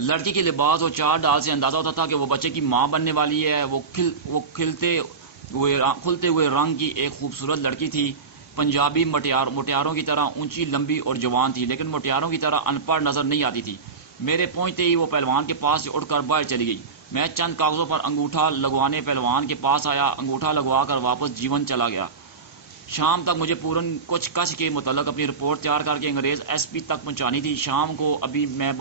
لڑکی کے لباس اور چال ڈال سے اندازہ ہوتا تھا کہ وہ بچے کی ماں بننے والی ہے۔ وہ کھلتے ہوئے رنگ کی ایک خوبصورت لڑکی تھی۔ پنجابی مٹیاروں کی طرح اونچی لمبی اور جوان تھی، لیکن مٹیاروں کی طرح ان پڑھ نظر نہیں آتی تھی۔ میرے پہنچتے ہی وہ پہلوان کے پاس سے اٹھ کر باہر چلی گئی۔ میں چند کاغذوں پر انگوٹھا لگوانے پہلوان کے پاس آیا۔ انگوٹھا لگوا کر واپس جیون چلا گیا۔ شام تک مجھے پورن کچھ کش کے متعلق اپنی رپورٹ تیار کر کے انگریز ایس پی تک پہنچانی تھی۔ شام کو ابھی میں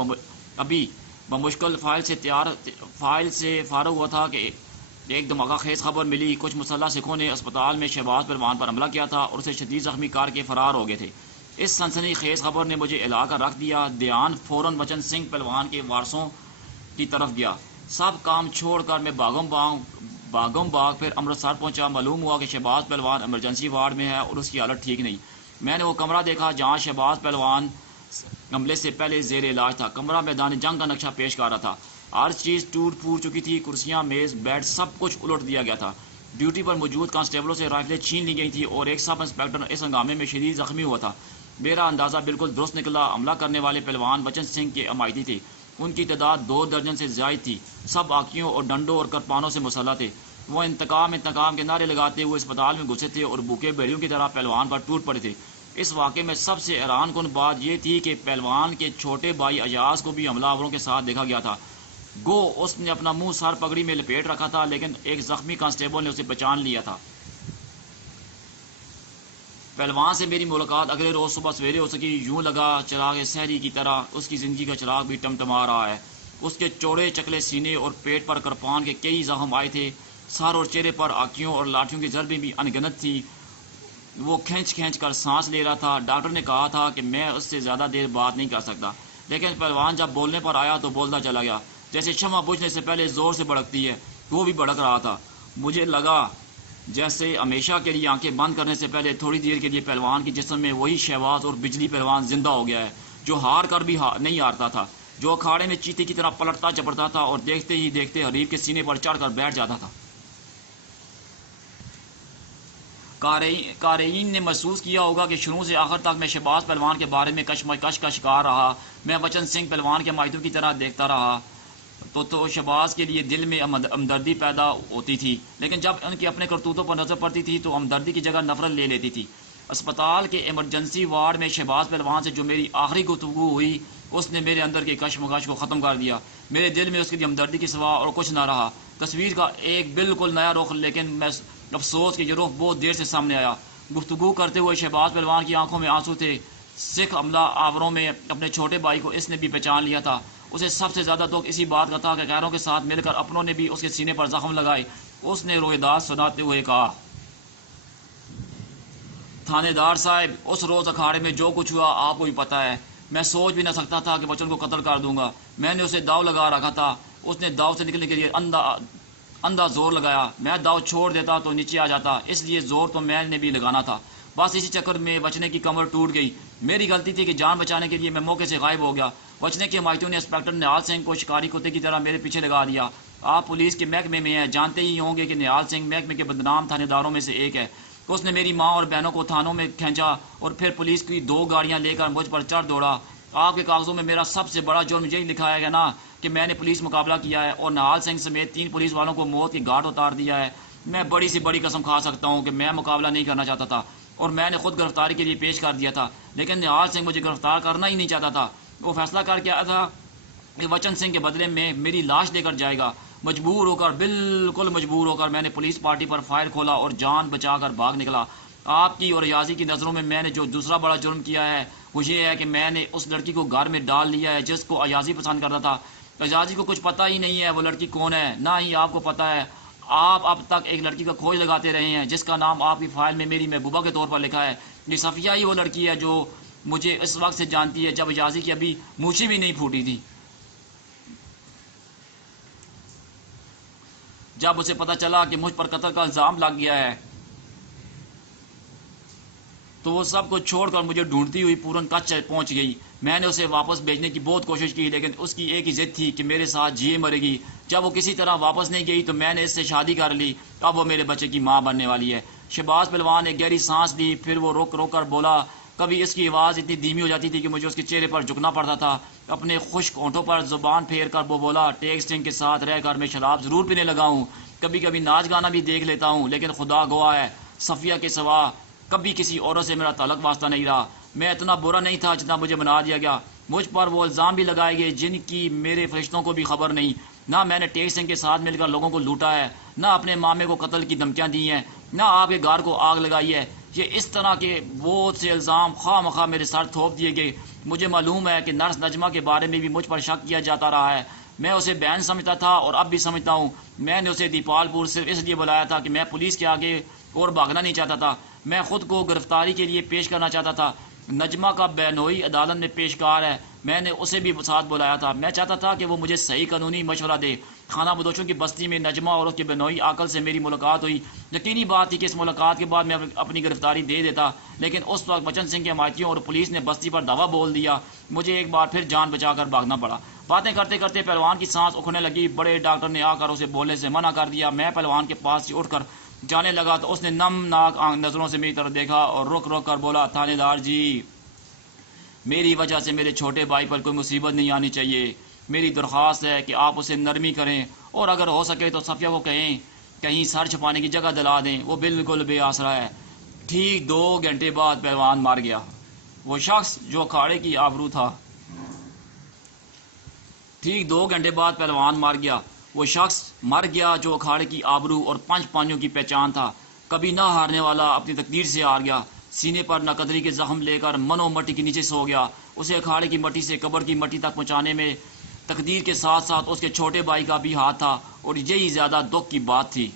ابھی بمشکل فائل سے فارغ ہوا تھا کہ ایک دھماکہ خیز خبر ملی. کچھ مسلح سکھوں نے اسپتال میں شہباز پہلوان پر حملہ کیا تھا اور اسے شدید زخمی کر کے فرار ہو گئے تھے. اس سنسنی خیز خبر نے مجھے ہلا کر رکھ دیا. دھیان فوراً بچن سنگھ پہلوان کے وارثوں کی طرف گیا. سب کام چھوڑ کر میں باغم باغ پھر امرتسر پہنچا. معلوم ہوا کہ شہباز پہلوان ایمرجنسی وارڈ میں ہے اور اس کی حالت ٹھیک نہیں. میں نے وہ کمرہ دیکھا جہاں شہباز پہلوان حملے سے پہلے زیر علاج تھا. کمرہ میدان جنگ کا نقشہ پیش کر رہا تھا. ہر چیز ٹوٹ پھوٹ چکی تھی. کرسیاں، میز، بیڈ سب کچھ الٹ دیا گیا تھا. ڈیوٹی پر موجود کانسٹیبلوں سے رائفلیں چھین لی گئی تھی اور ایک سب انسپکٹر اس ہنگامے میں شدید زخمی ہوا تھا. میرا اندازہ بالکل درست نکلا. حملہ کرنے والے پہلوان بچن سنگھ کے حمایتی تھے. ان کی تعداد 2 درجن سے زائد تھی. سب آکیوں اور ڈنڈوں اور کرپانوں سے مسلح تھے. وہ انتقام کے نعرے لگاتے ہوئے اسپتال میں گھسے تھے اور بھوکے بھیڑیوں کی طرح پہلوان پر ٹوٹ پڑے تھے. اس واقعے میں سب سے حیران کن بات یہ تھی کہ پہلوان کے چھوٹے بھائی ایاز کو بھی حملہ آوروں کے ساتھ دیکھا گیا تھا. گو اس نے اپنا منہ سر پگڑی میں لپیٹ رکھا تھا لیکن ایک زخمی کانسٹیبل نے اسے پہچان لیا تھا. پہلوان سے میری ملاقات اگلے روز صبح سویرے ہو سکی. یوں لگا چراغ سحری کی طرح اس کی زندگی کا چراغ بھی ٹمٹما رہا ہے. اس کے چوڑے چکلے سینے اور پیٹ پر کرپان کے کئی زخم آئے تھے. سر اور چہرے پر آکیوں اور لاٹھیوں کی ضربیں بھی انگنت تھی. وہ کھینچ کر سانس لے رہا تھا. ڈاکٹر نے کہا تھا کہ میں اس سے زیادہ دیر بات نہیں کر سکتا، لیکن پہلوان جب بولنے پر آیا تو بولتا چلا گیا جیسے شمع بجھنے سے پہلے زور سے بھڑکتی ہے. وہ بھی بھڑک رہا تھا. مجھے لگا جیسے ہمیشہ کے لیے آنکھیں بند کرنے سے پہلے تھوڑی دیر کے لیے پہلوان کے جسم میں وہی شہباز اور بجلی پہلوان زندہ ہو گیا ہے جو ہار کر بھی نہیں ہارتا تھا، جو اکھاڑے میں چیتے کی طرح پلٹتا چپڑتا تھا اور دیکھتے ہی دیکھتے حریف کے سینے پر چڑھ کر بیٹھ جاتا تھا. قارئین نے محسوس کیا ہوگا کہ شروع سے آخر تک میں شہباز پہلوان کے بارے میں کشمکش کا شکار رہا. میں بچن سنگھ پہلوان کے مائتوں کی طرح دیکھتا رہا تو شہباز کے لیے دل میں ہمدردی پیدا ہوتی تھی، لیکن جب ان کی اپنے کرتوتوں پر نظر پڑتی تھی تو ہمدردی کی جگہ نفرت لے لیتی تھی. اسپتال کے ایمرجنسی وارڈ میں شہباز پہلوان سے جو میری آخری گفتگو ہوئی اس نے میرے اندر کی کشمکش کو ختم کر دیا. میرے دل میں اس کی ہمدردی کے سوا اور کچھ نہ رہا. تصویر کا ایک بالکل نیا رخ، لیکن میں افسوس کہ یہ رخ بہت دیر سے سامنے آیا. گفتگو کرتے ہوئے شہباز پہلوان کی آنکھوں میں آنسو تھے. سکھ حملہ آوروں میں اپنے چھوٹے بھائی کو اس نے بھی پہچان لیا تھا. اسے سب سے زیادہ دکھ اسی بات کا تھا کہ غیروں کے ساتھ مل کر اپنوں نے بھی اس کے سینے پر زخم لگائے. اس نے روئیداد سناتے ہوئے کہا، تھانے دار صاحب، اس روز اکھاڑے میں جو کچھ ہوا آپ کو بھی پتہ ہے. میں سوچ بھی نہ سکتا تھا کہ بچن کو قتل کر دوں گا. میں نے اسے داؤ لگا رکھا تھا. اس نے داؤ سے نکلنے کے لیے اندھا زور لگایا. میں داؤ چھوڑ دیتا تو نیچے آ جاتا، اس لیے زور تو میں نے بھی لگانا تھا. بس اسی چکر میں بچنے کی کمر ٹوٹ گئی. میری غلطی تھی کہ جان بچانے کے لیے میں موقع سے غائب ہو گیا. بچنے کے حمایتوں نے انسپکٹر نہال سنگھ کو شکاری کتے کی طرح میرے پیچھے لگا دیا. آپ پولیس کے محکمے میں ہیں، جانتے ہی ہوں گے کہ نہال سنگھ محکمے کے بدنام تھانے داروں میں سے ایک ہے. اس نے میری ماں اور بہنوں کو تھانوں میں کھینچا اور پھر پولیس کی 2 گاڑیاں لے کر مجھ پر چڑھ دوڑا. آپ کے کاغذوں میں میرا سب سے بڑا جرم یہی لکھا ہے نا کہ میں نے پولیس مقابلہ کیا ہے اور نہال سنگھ سمیت 3 پولیس والوں کو موت کی گھاٹ اتار دیا ہے. میں بڑی سی بڑی قسم کھا سکتا ہوں کہ میں مقابلہ نہیں کرنا چاہتا تھا اور میں نے خود گرفتاری کے لیے پیش کر دیا تھا، لیکن نہال سنگھ مجھے گرفتار کرنا ہی نہیں چاہتا تھا. وہ فیصلہ کر کے آیا تھا کہ بچن سنگھ کے بدلے میں میری لاش دے کر جائے گا. بالکل مجبور ہو کر میں نے پولیس پارٹی پر فائر کھولا اور جان بچا کر بھاگ نکلا. آپ کی اور ایازی کی نظروں میں نے جو دوسرا بڑا جرم کیا ہے وہ یہ ہے کہ میں نے اس لڑکی کو گھر میں ڈال لیا ہے جس کو ایازی پسند کرتا تھا. ایازی کو کچھ پتہ ہی نہیں ہے وہ لڑکی کون ہے، نہ ہی آپ کو پتہ ہے. آپ اب تک ایک لڑکی کا کھوج لگاتے رہے ہیں جس کا نام آپ کی فائل میں میری محبوبہ کے طور پر لکھا ہے. یہ صفیہ ہی وہ لڑکی ہے جو مجھے اس وقت سے جانتی ہے جب ایازی کی ابھی مونچھی بھی نہیں پھوٹی تھی. جب اسے پتہ چلا کہ مجھ پر قتل کا الزام لگ گیا ہے تو وہ سب کو چھوڑ کر مجھے ڈھونڈتی ہوئی پورن کچھ پہنچ گئی. میں نے اسے واپس بھیجنے کی بہت کوشش کی لیکن اس کی ایک ہی ضد تھی کہ میرے ساتھ جیے مرے گی. جب وہ کسی طرح واپس نہیں گئی تو میں نے اس سے شادی کر لی. اب وہ میرے بچے کی ماں بننے والی ہے. شہباز پہلوان نے گہری سانس لی، پھر وہ روک کر بولا. کبھی اس کی آواز اتنی دھیمی ہو جاتی تھی کہ مجھے اس کے چہرے پر جھکنا پڑتا تھا. اپنے خشک ہونٹوں پر زبان پھیر کر وہ بولا، ٹیک سنگھ کے ساتھ رہ کر میں شراب ضرور پینے لگا ہوں، کبھی ناچ گانا بھی دیکھ لیتا ہوں، لیکن خدا گواہ ہے صفیہ کے سوا کبھی کسی عورت سے میرا تعلق واسطہ نہیں رہا. میں اتنا برا نہیں تھا جتنا مجھے بنا دیا گیا. مجھ پر وہ الزام بھی لگائے گئے جن کی میرے فرشتوں کو بھی خبر نہیں. نہ میں نے ٹیک سنگھ کے ساتھ مل کر لوگوں کو لوٹا ہے، نہ اپنے مامے کو قتل کی دھمکیاں دی ہیں، نہ آپ کے گھر کو آگ لگائی ہے. یہ اس طرح کے بہت سے الزام خواہ مخواہ میرے ساتھ تھوپ دیے گئے مجھے معلوم ہے کہ نرس نجمہ کے بارے میں بھی مجھ پر شک کیا جاتا رہا ہے. میں اسے بہن سمجھتا تھا اور اب بھی سمجھتا ہوں. میں نے اسے دیپال پور صرف اس لیے بلایا تھا کہ میں پولیس کے آگے اور بھاگنا نہیں چاہتا تھا. میں خود کو گرفتاری کے لیے پیش کرنا چاہتا تھا. نجمہ کا بہنوئی عدالت میں پیشکار ہے. میں نے اسے بھی ساتھ بلایا تھا. میں چاہتا تھا کہ وہ مجھے صحیح قانونی مشورہ دے. خانہ بدوشوں کی بستی میں نجمہ اور اس کے بہنوئی عاقل سے میری ملاقات ہوئی. یقینی بات تھی کہ اس ملاقات کے بعد میں اپنی گرفتاری دے دیتا، لیکن اس وقت بچن سنگھ کے حمایتیوں اور پولیس نے بستی پر دعویٰ بول دیا. مجھے ایک بار پھر جان بچا کر بھاگنا پڑا. باتیں کرتے کرتے پہلوان کی سانس اکھڑنے لگی. بڑے ڈاکٹر نے آ کر اسے بولنے سے منع کر دیا. میں پہلوان کے پاس سے اٹھ کر جانے لگا تو اس نے نم ناک نظروں سے میری طرف دیکھا اور رک رک کر بولا، تھانے دار جی، میری وجہ سے میرے چھوٹے بھائی پر کوئی مصیبت نہیں آنی چاہیے. میری درخواست ہے کہ آپ اسے نرمی کریں اور اگر ہو سکے تو صفیہ کو کہیں سر چھپانے کی جگہ دلا دیں. وہ بالکل بے آسرا ہے. ٹھیک 2 گھنٹے بعد پہلوان مر گیا. وہ شخص جو اکھاڑے کی آبرو تھا. ٹھیک 2 گھنٹے بعد پہلوان مر گیا. وہ شخص مر گیا جو اکھاڑے کی آبرو اور 5 پانیوں کی پہچان تھا. کبھی نہ ہارنے والا اپنی تقدیر سے ہار گیا. سینے پر ناقدری کے زخم لے کر منو مٹی کے نیچے سو گیا. اسے اکھاڑے کی مٹی سے قبر کی مٹی تک پہنچانے میں تقدیر کے ساتھ ساتھ اس کے چھوٹے بھائی کا بھی ہاتھ تھا اور یہی زیادہ دکھ کی بات تھی.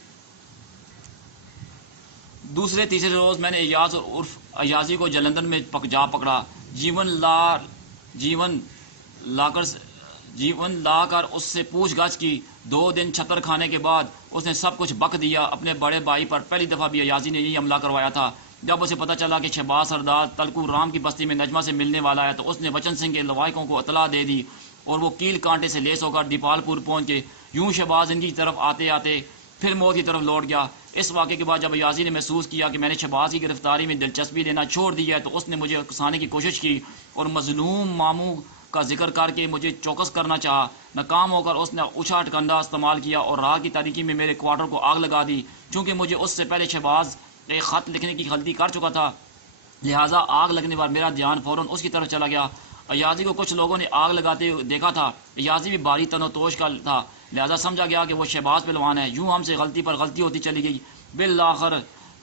دوسرے تیسرے روز میں نے ایاز اور عرف ایازی کو جلندر میں جا پکڑا. جیون لا کر اس سے پوچھ گچھ کی. 2 دن چھتر کھانے کے بعد اس نے سب کچھ بک دیا. اپنے بڑے بھائی پر پہلی دفعہ بھی ایازی نے یہی حملہ کروایا تھا. جب اسے پتہ چلا کہ شہباز سردار تلکو رام کی بستی میں نجمہ سے ملنے والا ہے تو اس نے بچن سنگھ کے لوائقوں کو اطلاع دے دی اور وہ کیل کانٹے سے لیس ہو کر دیپال پور پہنچ گئے. یوں شہباز ان کی طرف آتے آتے پھر موت کی طرف لوٹ گیا. اس واقعے کے بعد جب ایازی نے محسوس کیا کہ میں نے شہباز کی گرفتاری میں دلچسپی لینا چھوڑ دی ہے تو اس نے مجھے اکسانے کی کوشش کی اور مظلوم ماموں کا ذکر کر کے مجھے چوکس کرنا چاہا. ناکام ہو کر اس نے اوچھا ٹکنڈا استعمال کیا اور رات کی تاریکی میں میرے کوارٹر کو آگ لگا دی. چونکہ مجھے اس سے پہلے شہباز ایک خط لکھنے کی غلطی کر چکا تھا، لہٰذا آگ لگنے پر میرا دھیان فوراً اس کی طرف چلا گیا. ایازی کو کچھ لوگوں نے آگ لگاتے دیکھا تھا. ایازی بھی باری تن و توش کا تھا، لہٰذا سمجھا گیا کہ وہ شہباز پہلوان ہے. یوں ہم سے غلطی پر غلطی ہوتی چلی گئی. بالآخر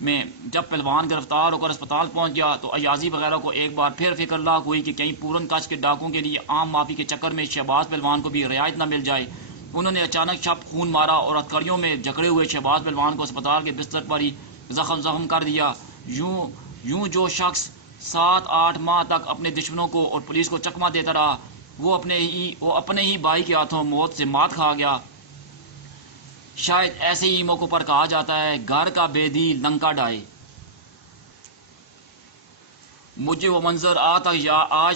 میں جب پہلوان گرفتار ہو کر اسپتال پہنچ گیا تو ایازی وغیرہ کو ایک بار پھر فکر لاحق ہوئی کہ کہیں پورن کچھ کے ڈاکوں کے لیے عام معافی کے چکر میں شہباز پہلوان کو بھی رعایت نہ مل جائے. انہوں نے اچانک چھپ خون مارا اور ہتھکڑیوں میں جکڑے ہوئے شہباز پہلوان کو اسپتال کے بستر پر ہی زخم کر دیا. یوں جو شخص 7-8 ماہ تک اپنے دشمنوں کو اور پولیس کو چکمہ دیتا رہا وہ اپنے ہی بھائی کے ہاتھوں موت سے مات کھا گیا. شاید ایسے ہی موقعوں پر کہا جاتا ہے، گھر کا بیدی لنکا ڈائے. مجھے وہ منظر آج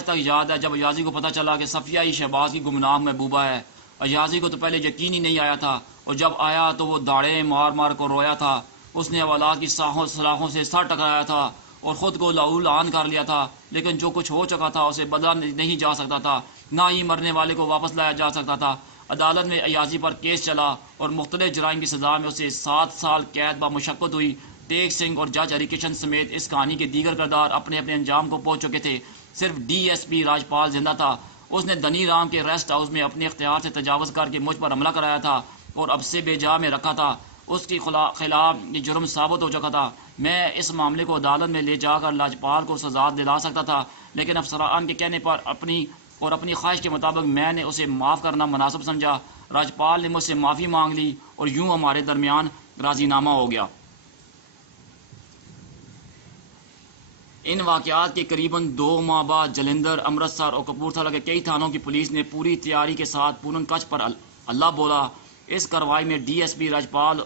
تک یاد ہے جب ایازی کو پتہ چلا کہ صفیہ ہی شہباز کی گمنام محبوبہ ہے. ایازی کو تو پہلے یقین ہی نہیں آیا تھا اور جب آیا تو وہ داڑے مار مار کو رویا تھا. اس نے حوالات کی سلاخوں سے سر ٹکرایا تھا اور خود کو لہولان کر لیا تھا، لیکن جو کچھ ہو چکا تھا اسے بدلا نہیں جا سکتا تھا، نہ ہی مرنے والے کو واپس لایا جا سکتا تھا. عدالت میں ایازی پر کیس چلا اور مختلف جرائم کی سزا میں اسے 7 سال قید بمشقت ہوئی. ٹیک سنگھ اور جج ہری کشن سمیت اس کہانی کے دیگر کردار اپنے انجام کو پہنچ چکے تھے. صرف ڈی ایس پی راجپال زندہ تھا. اس نے دنی رام کے ریسٹ ہاؤس میں اپنے اختیار سے تجاوز کر کے مجھ پر حملہ کرایا تھا اور اب سے بے جا میں رکھا تھا. اس کے خلاف یہ جرم ثابت ہو چکا تھا. میں اس معاملے کو عدالت میں لے جا کر راجپال کو سزا دلا سکتا تھا، لیکن افسران کے کہنے پر اپنی خواہش کے مطابق میں نے اسے معاف کرنا مناسب سمجھا. راجپال نے مجھ سے معافی مانگ لی اور یوں ہمارے درمیان راضی نامہ ہو گیا. ان واقعات کے قریباً 2 ماہ بعد جلندر، امرتسر اور کپورتھلا کے کئی تھانوں کی پولیس نے پوری تیاری کے ساتھ پورن کچھ پر اللہ بولا. اس کارروائی میں ڈی ایس پی راجپال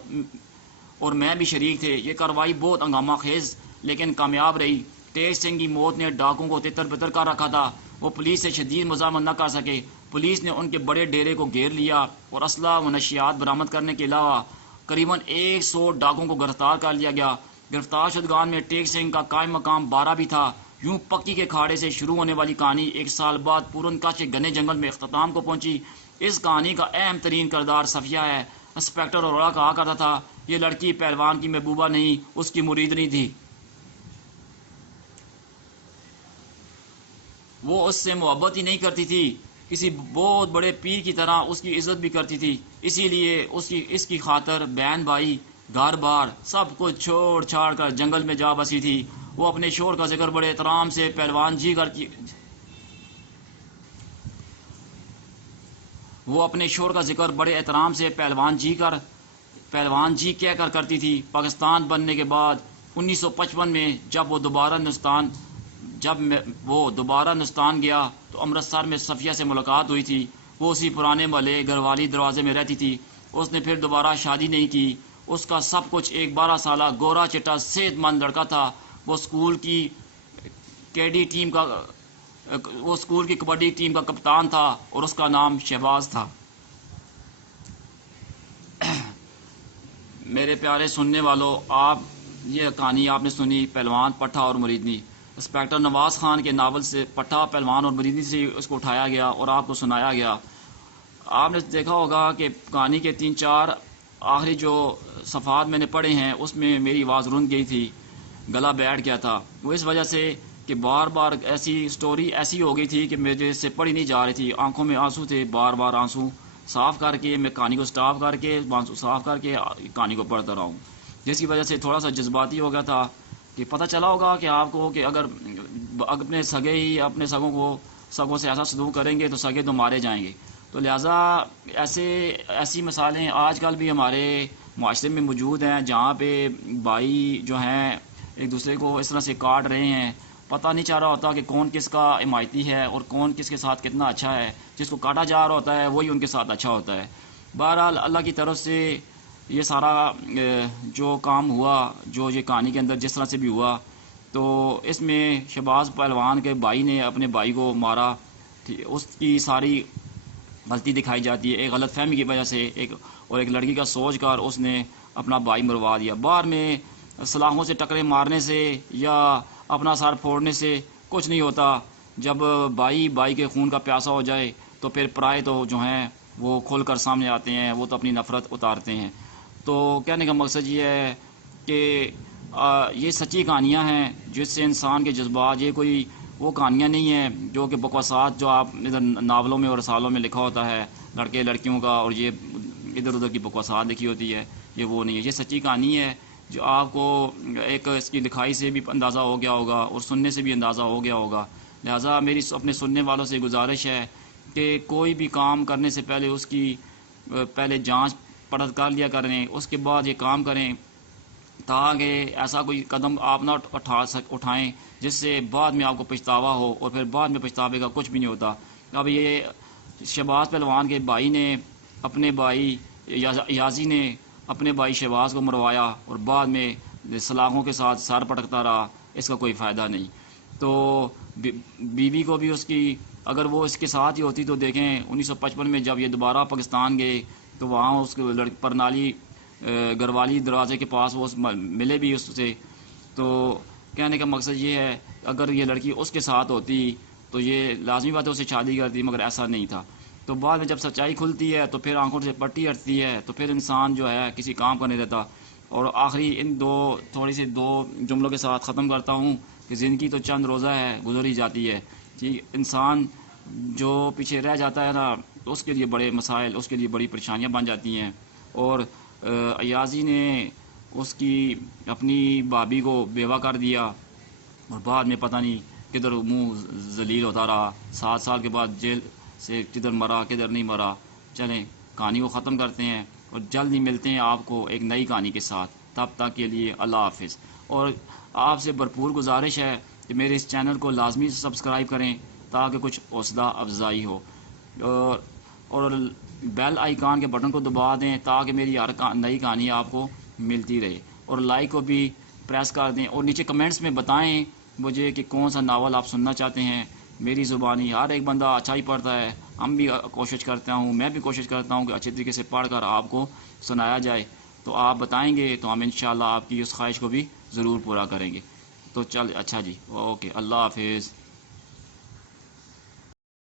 اور میں بھی شریک تھے. یہ کارروائی بہت ہنگامہ خیز لیکن کامیاب رہی. ٹیک سنگھ کی موت نے ڈاکوں کو تتر بتر کر رکھا تھا. وہ پولیس سے شدید مزاحمت نہ کر سکے. پولیس نے ان کے بڑے ڈیرے کو گھیر لیا اور اسلحہ و نشیات برآمد کرنے کے علاوہ قریباً 100 ڈاکوں کو گرفتار کر لیا گیا. گرفتار شدگان میں ٹیک سنگھ کا قائم مقام 12 بھی تھا. یوں پکی کے کھاڑے سے شروع ہونے والی کہانی 1 سال بعد پورن کچھ کے گھنے جنگل میں اختتام کو پہنچی. اس کہانی کا اہم ترین کردار صفیہ ہے. انسپکٹر اروڑا کہا کرتا تھا، یہ لڑکی پہلوان کی محبوبہ نہیں، اس کی مریدنی تھی. وہ اس سے محبت ہی نہیں کرتی تھی، کسی بہت بڑے پیر کی طرح اس کی عزت بھی کرتی تھی. اسی لیے اس کی خاطر بہن بھائی گھر بار سب کچھ چھوڑ چھاڑ کر جنگل میں جا بسی تھی. وہ اپنے شوہر کا ذکر بڑے احترام سے پہلوان جی کر وہ اپنے شوہر کا ذکر بڑے احترام سے پہلوان جی کہہ کر کرتی تھی۔ پاکستان بننے کے بعد 1955 میں جب وہ دوبارہ ہندوستان گیا تو امرتسر میں صفیہ سے ملاقات ہوئی تھی۔ وہ اسی پرانے محلے گروالی دروازے میں رہتی تھی۔ اس نے پھر دوبارہ شادی نہیں کی۔ اس کا سب کچھ ایک 12 سالہ گورا چٹا صحت مند لڑکا تھا۔ وہ اسکول کی کبڈی ٹیم کا کپتان تھا اور اس کا نام شہباز تھا۔ میرے پیارے سننے والوں، یہ کہانی آپ نے سنی پہلوان پٹھا اور مریدنی۔ انسپکٹر نواز خان کے ناول سے پٹھا، پہلوان اور مریدنی سے اس کو اٹھایا گیا اور آپ کو سنایا گیا۔ آپ نے دیکھا ہوگا کہ کہانی کے 3-4 آخری جو صفحات میں نے پڑھے ہیں اس میں میری آواز رن گئی تھی، گلا بیٹھ گیا تھا۔ وہ اس وجہ سے کہ بار بار سٹوری ایسی ہو گئی تھی کہ میرے سے پڑھی نہیں جا رہی تھی، آنکھوں میں آنسو تھے، بار بار آنسو صاف کر کے میں کہانی کو سٹاپ کر کے آنسو صاف کر کے کہانی کو پڑھتا رہا ہوں، جس کی وجہ سے تھوڑا سا جذباتی ہو گیا تھا۔ کہ پتہ چلا ہوگا کہ آپ کو کہ اگر اپنے سگوں کو سگوں سے ایسا سلوک کریں گے تو سگے تو مارے جائیں گے۔ تو لہٰذا ایسی مثالیں آج کل بھی ہمارے معاشرے میں موجود ہیں، جہاں پہ بھائی جو ہیں ایک دوسرے کو اس طرح سے کاٹ رہے ہیں، پتہ نہیں چل رہا ہوتا کہ کون کس کا حمایتی ہے اور کون کس کے ساتھ کتنا اچھا ہے۔ جس کو کاٹا جا رہا ہوتا ہے وہی ان کے ساتھ اچھا ہوتا ہے۔ بہرحال اللہ کی طرف سے یہ سارا جو کام ہوا، جو یہ کہانی کے اندر جس طرح سے بھی ہوا، تو اس میں شہباز پہلوان کے بھائی نے اپنے بھائی کو مارا، اس کی ساری غلطی دکھائی جاتی ہے ایک غلط فہمی کی وجہ سے، ایک لڑکی کا سوچ کر اس نے اپنا بھائی مروا دیا۔ بعد میں سلاخوں سے ٹکرے مارنے سے یا اپنا سر پھوڑنے سے کچھ نہیں ہوتا۔ جب بھائی کے خون کا پیاسا ہو جائے تو پھر پرائے تو جو ہیں وہ کھل کر سامنے آتے ہیں، وہ تو اپنی نفرت اتارتے ہیں۔ تو کہنے کا مقصد یہ ہے کہ یہ سچی کہانیاں ہیں جس سے انسان کے جذبات، یہ کوئی وہ کہانیاں نہیں ہیں جو کہ بکواسات جو آپ ادھر ناولوں میں اور رسالوں میں لکھا ہوتا ہے لڑکے لڑکیوں کا، اور یہ ادھر ادھر کی بکواسات لکھی ہوتی ہے، یہ وہ نہیں ہے۔ یہ سچی کہانی ہے جو آپ کو ایک اس کی لکھائی سے بھی اندازہ ہو گیا ہوگا اور سننے سے بھی اندازہ ہو گیا ہوگا۔ لہٰذا میری اپنے سننے والوں سے گزارش ہے کہ کوئی بھی کام کرنے سے پہلے اس کی پہلے جانچ پڑتال کر لیا کریں، اس کے بعد یہ کام کریں، تاکہ ایسا کوئی قدم آپ نہ اٹھائیں جس سے بعد میں آپ کو پچھتاوا ہو، اور پھر بعد میں پچھتاوے کا کچھ بھی نہیں ہوتا۔ اب یہ شہباز پہلوان کے بھائی نے اپنے بھائی یازی نے اپنے بھائی شہباز کو مروایا اور بعد میں سلاخوں کے ساتھ سر پٹکتا رہا، اس کا کوئی فائدہ نہیں۔ تو بیوی کو بھی اس کی، اگر وہ اس کے ساتھ ہی ہوتی تو دیکھیں 1955 میں جب یہ دوبارہ پاکستان گئے تو وہاں اس کے پرنالی گروالی دروازے کے پاس وہ ملے بھی اس سے۔ تو کہنے کا مقصد یہ ہے اگر یہ لڑکی اس کے ساتھ ہوتی تو یہ لازمی بات ہے اسے شادی کرتی، مگر ایسا نہیں تھا۔ تو بعد میں جب سچائی کھلتی ہے تو پھر آنکھوں سے پٹی ہٹتی ہے، تو پھر انسان جو ہے کسی کام کا نہیں رہتا۔ اور آخری ان دو جملوں کے ساتھ ختم کرتا ہوں کہ زندگی تو چند روزہ ہے، گزر ہی جاتی ہے۔ کہ انسان جو پیچھے رہ جاتا ہے نا، اس کے لیے بڑے مسائل، اس کے لیے بڑی پریشانیاں بن جاتی ہیں۔ اور ایازی نے اس کی اپنی بھابھی کو بیوہ کر دیا اور بعد میں پتہ نہیں کدھر منہ ذلیل ہوتا رہا، 7 سال کے بعد جیل سے کدھر مرا کدھر نہیں مرا۔ چلیں کہانی کو ختم کرتے ہیں اور جلد ہی ملتے ہیں آپ کو ایک نئی کہانی کے ساتھ۔ تب تک کے لیے اللہ حافظ۔ اور آپ سے بھرپور گزارش ہے کہ میرے اس چینل کو لازمی سبسکرائب کریں تاکہ کچھ حوصلہ افزائی ہو، اور بیل آئیکن کے بٹن کو دبا دیں تاکہ میری ہر نئی کہانی آپ کو ملتی رہے، اور لائک کو بھی پریس کر دیں، اور نیچے کمنٹس میں بتائیں مجھے کہ کون سا ناول آپ سننا چاہتے ہیں۔ میری زبانی ہر ایک بندہ اچھا ہی پڑھتا ہے، ہم بھی کوشش کرتا ہوں، میں بھی کوشش کرتا ہوں کہ اچھے طریقے سے پڑھ کر آپ کو سنایا جائے۔ تو آپ بتائیں گے تو ہم انشاءاللہ آپ کی اس خواہش کو بھی ضرور پورا کریں گے۔ تو اچھا جی، اوکے، اللہ حافظ۔